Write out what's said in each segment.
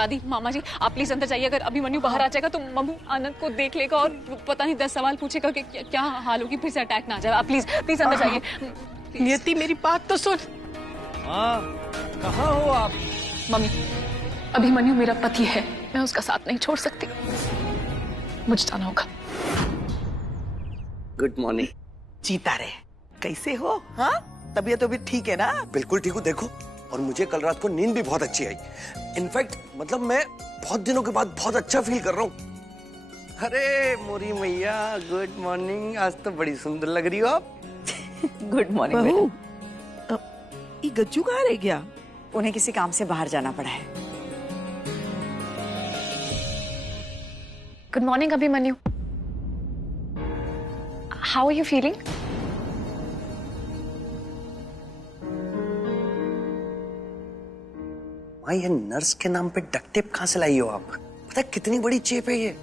दादी, मामा जी, आप प्लीज अंदर जाइए। अगर अभिमन्यु बाहर आ जाएगा तो मम्मू आनंद को देख लेगा और पता नहीं 10 सवाल पूछेगा कि क्या हाल होगी, फिर से अटैक ना आ जाए। आप प्लीज प्लीज अंदर जाइए। नियति मेरी बात तो सुन। हाँ, कहाँ हो आप? मम्मी, अभिमन्यु मेरा पति है, मैं उसका साथ नहीं छोड़ सकती, मुझे जाना होगा। Good morning. जीता रहे। कैसे हो? हाँ, तबीयत तो ठीक है ना? बिल्कुल ठीक हूँ। देखो, और मुझे कल रात को नींद भी बहुत अच्छी आई। इनफैक्ट मतलब मैं बहुत दिनों के बाद बहुत अच्छा फील कर रहा हूँ। अरे मोरी मैया, गुड मॉर्निंग। आज तो बड़ी सुंदर लग रही हो आप। गुड मॉर्निंग बेटा। ये गज्जू कहाँ रह गया? उन्हें किसी काम से बाहर जाना पड़ा है। Good morning Abhimanyu, how are you feeling? माँ, ये नर्स के नाम पे डक्ट टेप कहाँ से लाई हो आप? पता है कितनी बड़ी चेप है ये।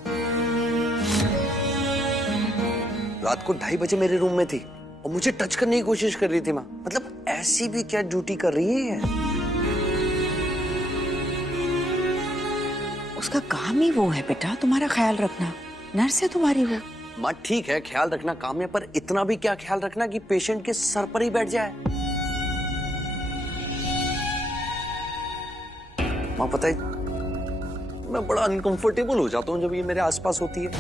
रात को 2:30 बजे मेरे रूम में थी और मुझे टच करने की कोशिश कर रही थी माँ। मतलब ऐसी भी क्या ड्यूटी कर रही है? उसका काम ही वो है बेटा, तुम्हारा ख्याल रखना। नर्स है तुम्हारी वो। माँ ठीक है, ख्याल रखना काम है, पर इतना भी क्या ख्याल रखना कि पेशेंट के सर पर ही बैठ जाए। माँ पता है, मैं बड़ा अनकंफर्टेबल हो जाता हूँ जब ये मेरे आसपास होती है।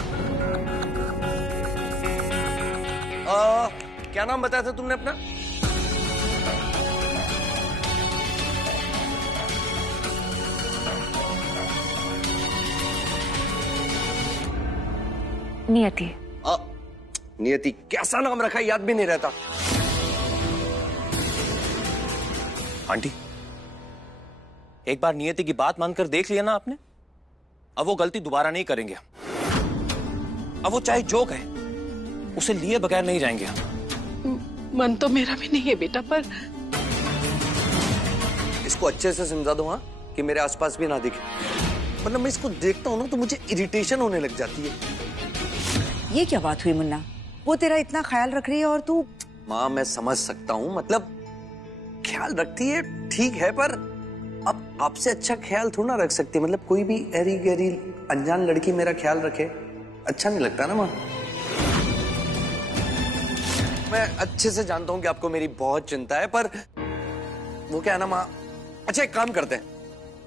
क्या नाम बताया था तुमने अपना? नियति। नियति कैसा नाम रखा, याद भी नहीं रहता। आंटी, एक बार नियति की बात मानकर देख लिया ना आपने, अब वो गलती दोबारा नहीं करेंगे। अब वो चाहे जो कहे, उसे लिए बगैर नहीं जाएंगे। मन तो मेरा भी नहीं है बेटा, पर इसको अच्छे से समझा दो हाँ, कि मेरे आसपास भी ना दिखे। मतलब मैं इसको देखता हूँ ना तो मुझे इरिटेशन होने लग जाती है। ये क्या बात हुई मुन्ना? वो तेरा इतना ख्याल रख रही है और तू? माँ मैं समझ सकता हूँ, मतलब ख्याल रखती है ठीक है, पर अब आपसे अच्छा ख्याल थोड़ा ना रख सकती। मतलब कोई भी एरी गैरी अनजान लड़की मेरा ख्याल रखे, अच्छा नहीं लगता ना माँ। मैं अच्छे से जानता हूँ कि आपको मेरी बहुत चिंता है, पर वो क्या है ना माँ। अच्छा एक काम करते हैं,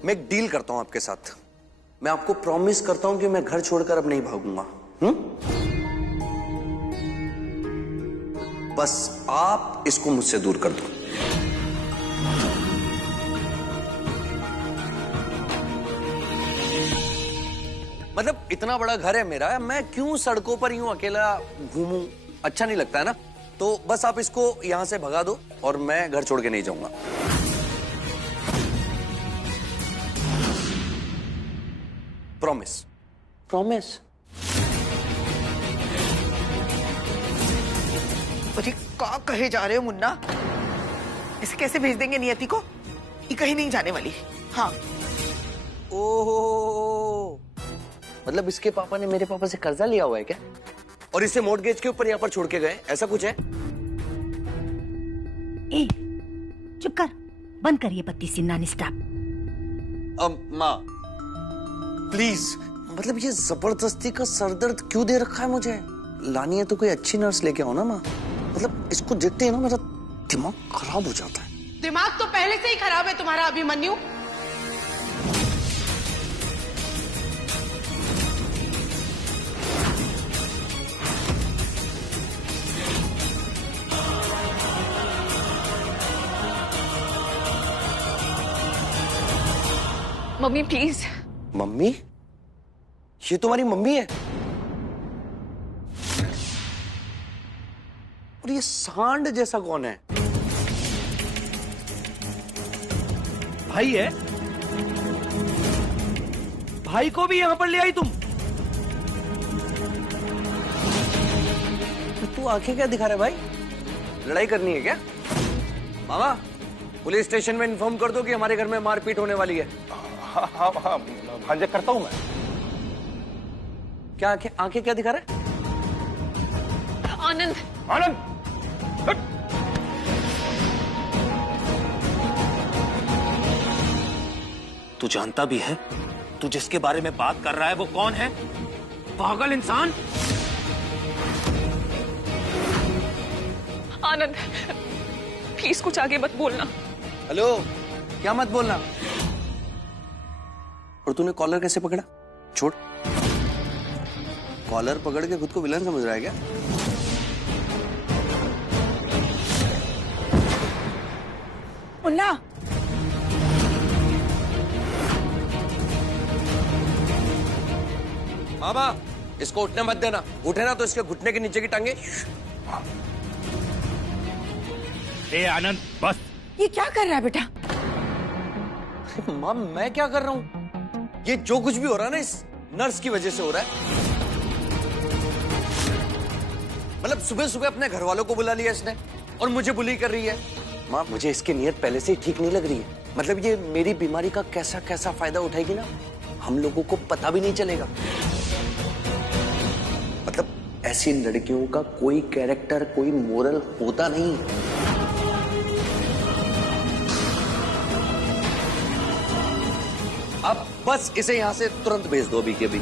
मैं एक डील करता हूँ आपके साथ। मैं आपको प्रॉमिस करता हूँ कि मैं घर छोड़कर अब नहीं भागूंगा। बस आप इसको मुझसे दूर कर दो। मतलब इतना बड़ा घर है मेरा, मैं क्यों सड़कों पर यूं अकेला घूमूं? अच्छा नहीं लगता है ना। तो बस आप इसको यहां से भगा दो और मैं घर छोड़ के नहीं जाऊंगा। प्रॉमिस। प्रॉमिस। अरे क्या कहे जा रहे हो मुन्ना? इसे कैसे भेज देंगे नियति को? ये कहीं नहीं जाने वाली। हाँ। ओहो, मतलब इसके पापा ने मेरे पापा से कर्जा लिया हुआ है क्या? और इसे मॉर्गेज के ऊपर यहाँ पर छोड़ के गए, ऐसा कुछ है? ए, चुप कर, बंद कर ये बत्ती सी नॉन स्टॉप। माँ प्लीज, मतलब ये जबरदस्ती का सरदर्द क्यों दे रखा है मुझे? लानी है तो कोई अच्छी नर्स लेके आओ ना माँ। मतलब इसको देखते ही ना मेरा दिमाग खराब हो जाता है। दिमाग तो पहले से ही खराब है तुम्हारा अभिमन्यु। Mummy please. मम्मी? ये तुम्हारी मम्मी है? और ये सांड जैसा कौन है? भाई है? भाई को भी यहाँ पर ले आई तुम? तो तू आंखें क्या दिखा रहा है भाई? लड़ाई करनी है क्या? मामा पुलिस स्टेशन में इन्फॉर्म कर दो कि हमारे घर में मारपीट होने वाली है। हाँ हाँ हाँ, भांजे करता हूँ मैं। क्या आंखें आंखें क्या दिखा रहा है? आनंद। आनंद, तू जानता भी है तू जिसके बारे में बात कर रहा है वो कौन है? पागल इंसान। आनंद, प्लीज कुछ आगे मत बोलना। हेलो, क्या मत बोलना? और तूने कॉलर कैसे पकड़ा? छोड़। कॉलर पकड़ के खुद को विलन समझ रहा है क्या? मुन्ना, मामा, इसको उठने मत देना। उठे ना तो इसके घुटने के नीचे की टांगे। ए आनंद, बस। ये क्या कर रहा है बेटा? माँ, मैं क्या कर रहा हूँ? ये जो कुछ भी हो रहा है ना, इस नर्स की वजह से हो रहा है। मतलब सुबह सुबह अपने घर वालों को बुला लिया इसने और मुझे बुली कर रही है। माँ, मुझे इसकी नीयत पहले से ही ठीक नहीं लग रही है। मतलब ये मेरी बीमारी का कैसा कैसा फायदा उठाएगी ना, हम लोगों को पता भी नहीं चलेगा। मतलब ऐसी लड़कियों का कोई कैरेक्टर, कोई मोरल होता नहीं। अब बस इसे यहां से तुरंत भेज दो अभी के अभी।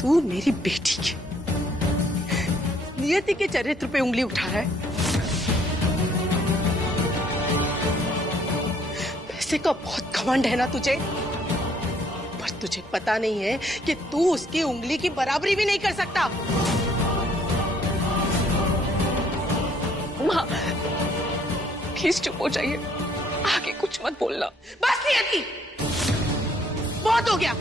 तू मेरी बेटी की नियति के चरित्र पे उंगली उठा रहा है। पैसे का बहुत घमंड है ना तुझे, पर तुझे पता नहीं है कि तू उसकी उंगली की बराबरी भी नहीं कर सकता। माँ, प्लीज चुप हो जाइए, आगे कुछ मत बोलना। बस नियति, बहुत हो गया।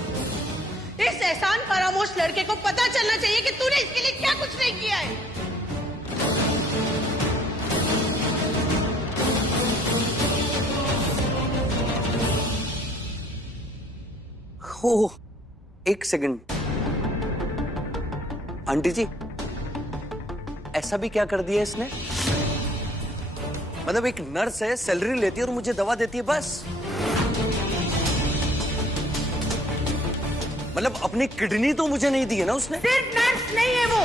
इस एहसान फरामोश लड़के को पता चलना चाहिए कि तूने इसके लिए क्या कुछ नहीं किया है। हो, एक सेकंड। आंटी जी, ऐसा भी क्या कर दिया इसने? मतलब एक नर्स है, सैलरी लेती है और मुझे दवा देती है, बस। मतलब अपनी किडनी तो मुझे नहीं दी है ना उसने। सिर्फ नर्स नहीं है वो।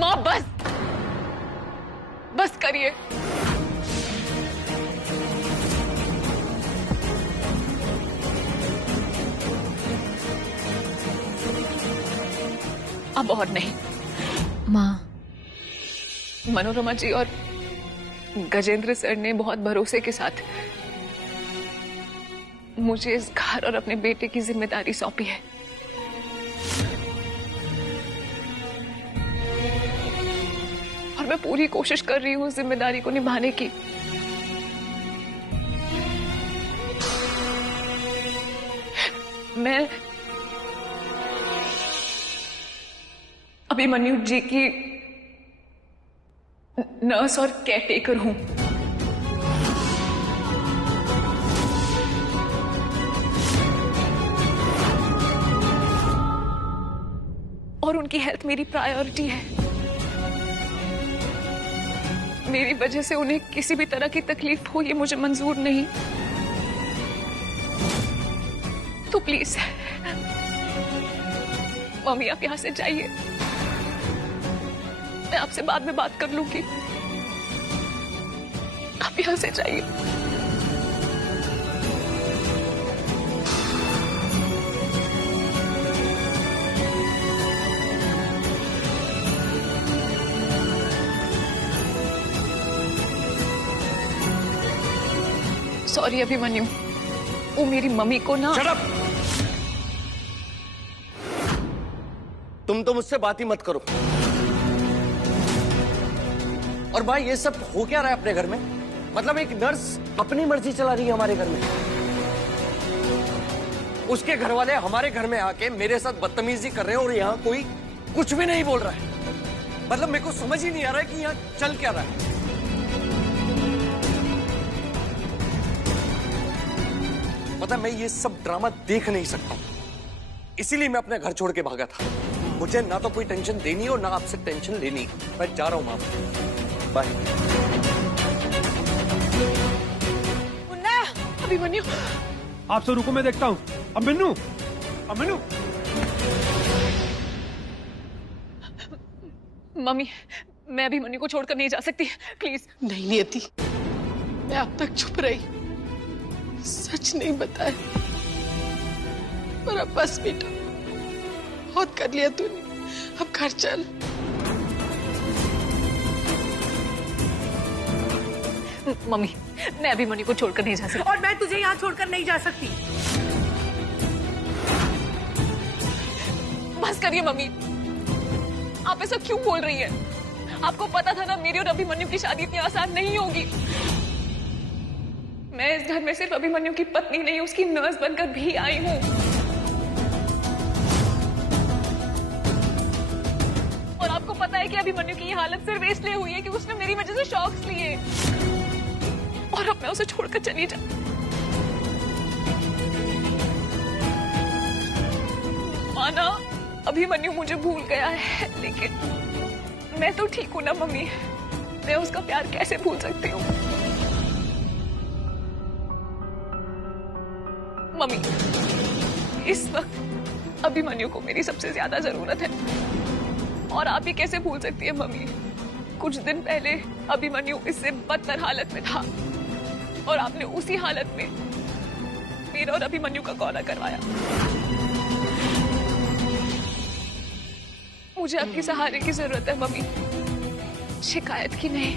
माँ बस, बस करिए। अब और नहीं। माँ, मनोरमा जी और गजेंद्र सर ने बहुत भरोसे के साथ मुझे इस घर और अपने बेटे की जिम्मेदारी सौंपी है। और मैं पूरी कोशिश कर रही हूँ उस जिम्मेदारी को निभाने की। मैं अभिमन्यु जी की नर्स और केयरटेकर हूं। और उनकी हेल्थ मेरी प्रायोरिटी है। मेरी वजह से उन्हें किसी भी तरह की तकलीफ हो, ये मुझे मंजूर नहीं। तो प्लीज मम्मी, आप यहां से जाइए। मैं आपसे बाद में बात कर लूंगी। आप यहां से जाइए। सॉरी अभिमन्यु, वो मेरी मम्मी को ना। Shut up! तुम तो मुझसे बात ही मत करो। और भाई, ये सब हो क्या रहा है अपने घर में? मतलब एक नर्स अपनी मर्जी चला रही है हमारे घर में। उसके घर वाले हमारे घर में आके मेरे साथ बदतमीजी कर रहे हैं और यहाँ कोई कुछ भी नहीं बोल रहा है। मतलब मेरे को समझ ही नहीं आ रहा है कि यहाँ चल क्या रहा है। पता, मैं ये सब ड्रामा देख नहीं सकता हूं, इसीलिए मैं अपने घर छोड़ के भागा था। मुझे ना तो कोई टेंशन देनी और ना आपसे टेंशन लेनी। मैं जा रहा हूं मामा। बाय। मुन्ना, अभिमन्यु। आप सब रुको, मैं देखता हूँ। अभिमन्यु, अभिमन्यु। मम्मी, मैं अभिमन्यु को छोड़कर नहीं जा सकती, प्लीज। नहीं नियति, मैं अब तक चुप रही, सच नहीं बताया। पर अब बस बेटा, बहुत कर लिया तूने, अब घर चल। मम्मी, मैं अभिमन्यु को छोड़कर नहीं जा सकती। और मैं तुझे यहाँ छोड़कर नहीं जा सकती। बस करिए मम्मी, आप ऐसा क्यों बोल रही है? आपको पता था ना मेरी और अभिमन्यु की शादी इतनी आसान नहीं होगी। मैं इस घर में सिर्फ अभिमन्यु की पत्नी नहीं, उसकी नर्स बनकर भी आई हूँ। और आपको पता है कि अभिमन्यु की ये हालत सिर्फ इसलिए हुई है कि उसने मेरी वजह से शॉक्स लिए। और अब मैं उसे छोड़कर चली जा। माना अभिमन्यु मुझे भूल गया है, लेकिन मैं तो ठीक हूं ना मम्मी। मैं उसका प्यार कैसे भूल सकती हूँ? मम्मी, इस वक्त अभिमन्यु को मेरी सबसे ज्यादा जरूरत है, और आप ही कैसे भूल सकती है मम्मी? कुछ दिन पहले अभिमन्यु इससे बदतर हालत में था, और आपने उसी हालत में मेरा और अभिमन्यु का कॉल करवाया। मुझे आपके सहारे की जरूरत है मम्मी, शिकायत की नहीं।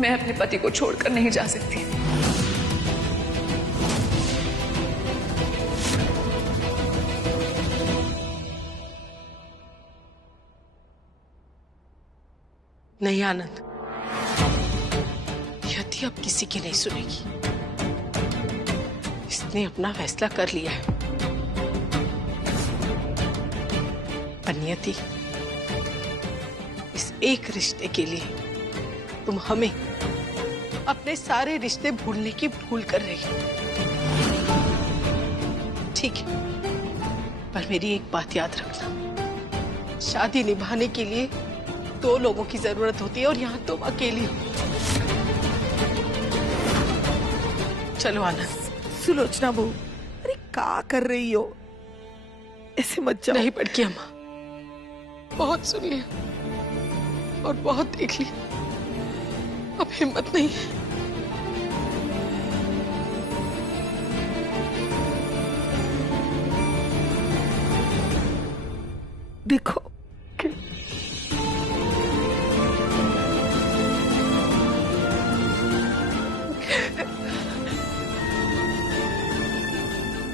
मैं अपने पति को छोड़कर नहीं जा सकती। नहीं आनंद, यदि अब किसी की नहीं सुनेगी। इसने अपना फैसला कर लिया है। नियति, इस एक रिश्ते के लिए तुम हमें अपने सारे रिश्ते भूलने की भूल कर रही हो। ठीक है, पर मेरी एक बात याद रखना, शादी निभाने के लिए दो लोगों की जरूरत होती है, और यहाँ तुम अकेली हो। चलो आनंद। सुलोचना बहू, अरे क्या कर रही हो? ऐसे मत जाओ। नहीं पड़की अम्मा, बहुत सुन लिया और बहुत देख लिया, अब हिम्मत नहीं है। देखो,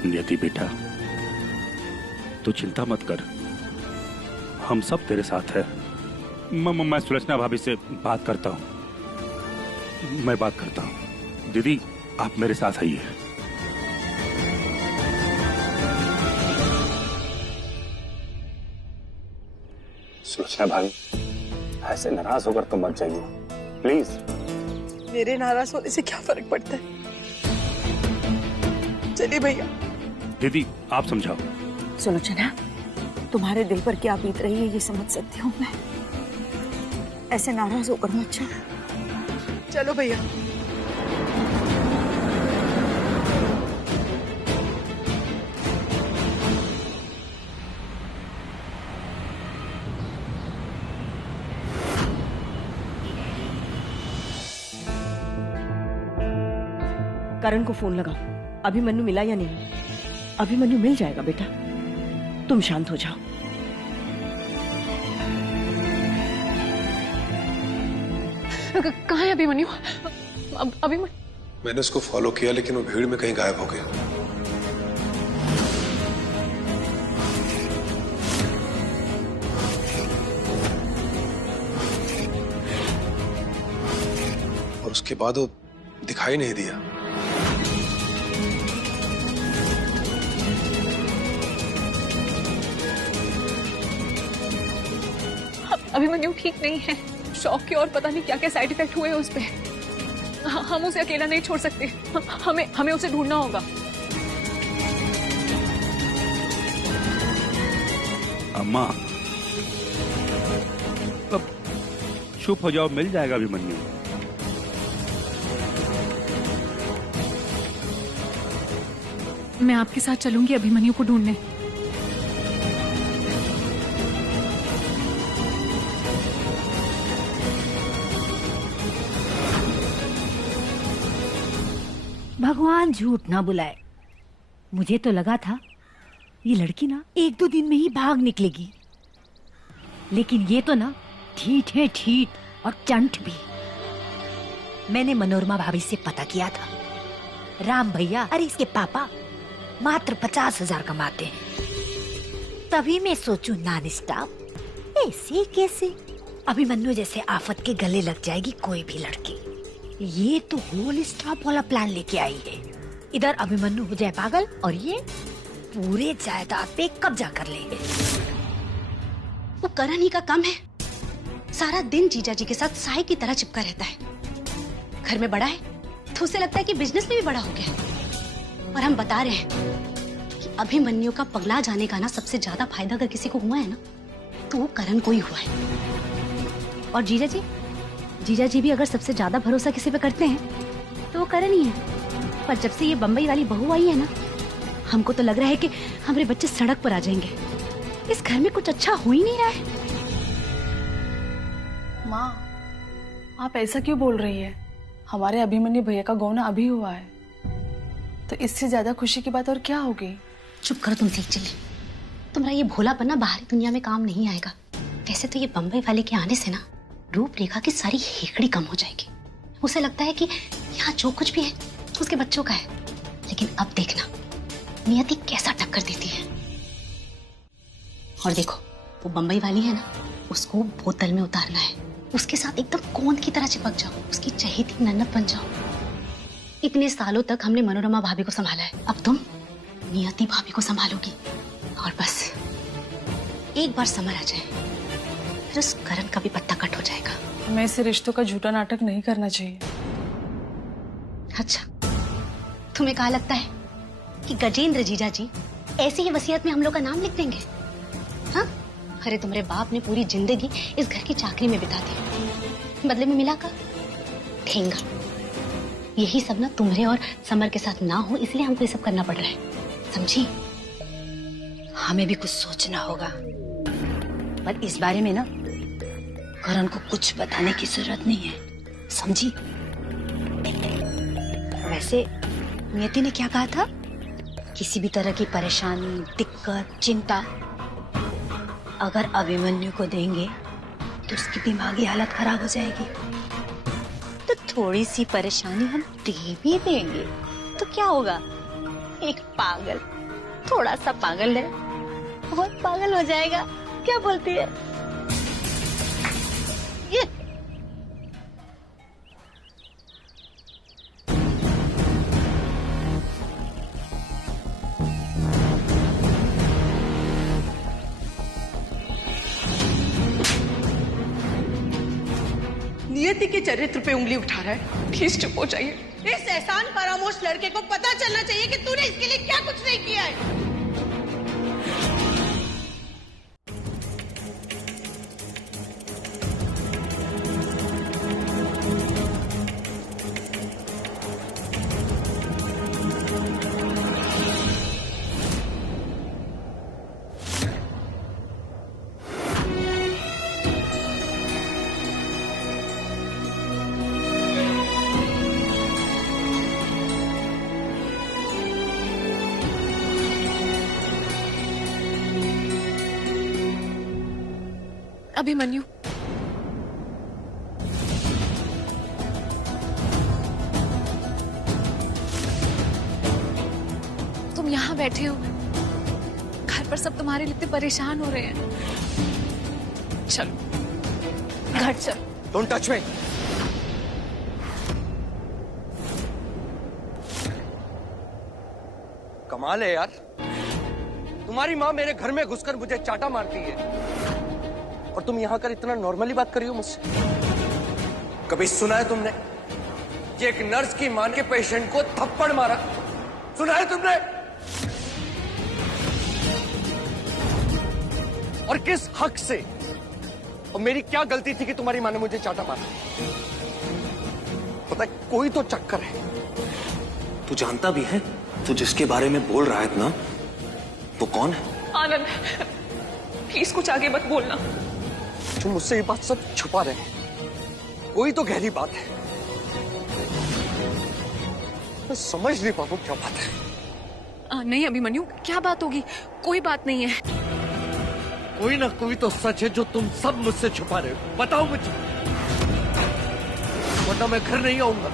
नियति बेटा, तू चिंता मत कर, हम सब तेरे साथ है। मैं सुलोचना भाभी से बात करता हूँ, मैं बात करता हूँ। दीदी, आप मेरे साथ आइए। सुलोचना भाभी, ऐसे नाराज होकर तो मत जाइए प्लीज। मेरे नाराज होने से क्या फर्क पड़ता है? चलिए भैया। दीदी, आप समझाओ। सुलोचना, तुम्हारे दिल पर क्या बीत रही है ये समझ सकती हूँ मैं। ऐसे नाराज होकर मत जाओ। चलो भैया। करण को फोन लगाओ। अभिमन्यु मिला या नहीं? अभिमन्यु मिल जाएगा बेटा, तुम शांत हो जाओ। कहाँ है अभिमन्यु? अभिमन्यु? मैंने उसको फॉलो किया, लेकिन वो भीड़ में कहीं गायब हो गया। और उसके बाद वो दिखाई नहीं दिया। अभिमन्यु ठीक नहीं है, शॉक के और पता नहीं क्या क्या साइड इफेक्ट हुए उस पे। हम उसे अकेला नहीं छोड़ सकते, हमें उसे ढूंढना होगा। अम्मा, अब चुप हो जाओ, मिल जाएगा अभिमन्यु। मैं आपके साथ चलूंगी अभिमन्यु को ढूंढने। भगवान झूठ ना बुलाए, मुझे तो लगा था ये लड़की ना 1-2 दिन में ही भाग निकलेगी, लेकिन ये तो ना ठीठ है, ठीठ और चंट भी। मैंने मनोरमा भाभी से पता किया था, राम भैया अरे इसके पापा मात्र 50,000 कमाते हैं। तभी मैं सोचूं नॉन स्टॉप ऐसे कैसे अभिमन्यु जैसे आफत के गले लग जाएगी कोई भी लड़की। ये तो होल स्टॉप वाला प्लान लेके आई है। इधर अभिमन्यु हो जाए पागल और ये पूरे जायदाद पे कब्जा कर लेंगे। वो करण ही का कम है, सारा दिन जीजा जी के साथ साई की तरह चिपका रहता है। घर में बड़ा है तो उसे लगता है कि बिजनेस में भी बड़ा हो गया है। और हम बता रहे हैं कि अभिमन्यु का पगला जाने का ना सबसे ज्यादा फायदा अगर किसी को हुआ है ना तो वो करण को ही हुआ है। और जीजा जी भी अगर सबसे ज्यादा भरोसा किसी पे करते हैं तो वो करण ही है। पर जब से ये बंबई वाली बहू आई है ना, हमको तो लग रहा है कि हमारे बच्चे सड़क पर आ जाएंगे। इस घर में कुछ अच्छा हो ही नहीं रहा है। माँ, आप ऐसा क्यों बोल रही है? हमारे अभिमन्यु भैया का गौना अभी हुआ है, तो इससे ज्यादा खुशी की बात और क्या होगी? चुप करो तुम सीख चिल्ली। तुम्हारा ये भोलापन बाहरी दुनिया में काम नहीं आएगा। वैसे तो ये बंबई वाले के आने से ना रूपरेखा की सारी हेकड़ी कम हो जाएगी। उसे लगता है कि यहाँ जो कुछ भी है उसके बच्चों का है। लेकिन अब देखना नियति कैसा टक्कर देती है। और देखो वो बंबई वाली है ना, उसको बोतल में उतारना है। उसके साथ एकदम गोंद की तरह चिपक जाओ, उसकी चहेती नन्नत बन जाओ। इतने सालों तक हमने मनोरमा भाभी को संभाला है, अब तुम नियति भाभी को संभालोगी। और बस एक बार समर आ जाए फिर उस करण का भी पत्ता कट हो जाएगा। हमें ऐसे रिश्तों का झूठा नाटक नहीं करना चाहिए। अच्छा, तुम्हें कहा लगता है कि गजेंद्र जीजा जी ऐसी ही वसीयत में हम लोग का नाम लिख देंगे? हाँ? अरे तुम्हारे बाप ने पूरी जिंदगी इस घर की चाकरी में बिता दी, बदले में मिला का ठेंगा। यही सब ना तुम्हारे और समर के साथ ना हो, इसलिए हमको ये सब करना पड़ रहा है, समझी? हमें भी कुछ सोचना होगा, पर इस बारे में ना करण को कुछ बताने की जरूरत नहीं है, समझी? वैसे नियति ने क्या कहा था? किसी भी तरह की परेशानी, दिक्कत, चिंता अगर अभिमन्यु को देंगे तो उसकी दिमागी हालत खराब हो जाएगी। तो थोड़ी सी परेशानी हम दे भी देंगे तो क्या होगा? एक पागल थोड़ा सा पागल है, बहुत पागल हो जाएगा। क्या बोलती है? ये नियति के चरित्र पे उंगली उठा रहा है। प्लीज चुप हो जाइए। इस एहसान फरामोश लड़के को पता चलना चाहिए कि तूने इसके लिए क्या कुछ नहीं किया है। अभिमन्यु, तुम यहाँ बैठे हो, घर पर सब तुम्हारे लिए इतने परेशान हो रहे हैं। चलो घर चलो। Don't touch me. कमाल है यार, तुम्हारी माँ मेरे घर में घुसकर मुझे चाटा मारती है और तुम यहां कर इतना नॉर्मली बात कर रही हो मुझसे। कभी सुना है तुमने कि एक नर्स की मां के पेशेंट को थप्पड़ मारा? सुना है तुमने? और किस हक से और मेरी क्या गलती थी कि तुम्हारी माँ ने मुझे चाटा मारा? पता है, कोई तो चक्कर है। तू जानता भी है तू जिसके बारे में बोल रहा है ना, वो कौन है? आनंद, प्लीज कुछ आगे मत बोलना। तुम मुझसे ये बात सब छुपा रहे हैं, कोई तो गहरी बात है। मैं समझ नहीं पाऊँ क्या बात है। नहीं अभिमन्यु, क्या बात होगी? कोई बात नहीं है। कोई ना कोई तो सच है जो तुम सब मुझसे छुपा रहे हो। बताओ मुझे, वरना मैं घर नहीं आऊंगा।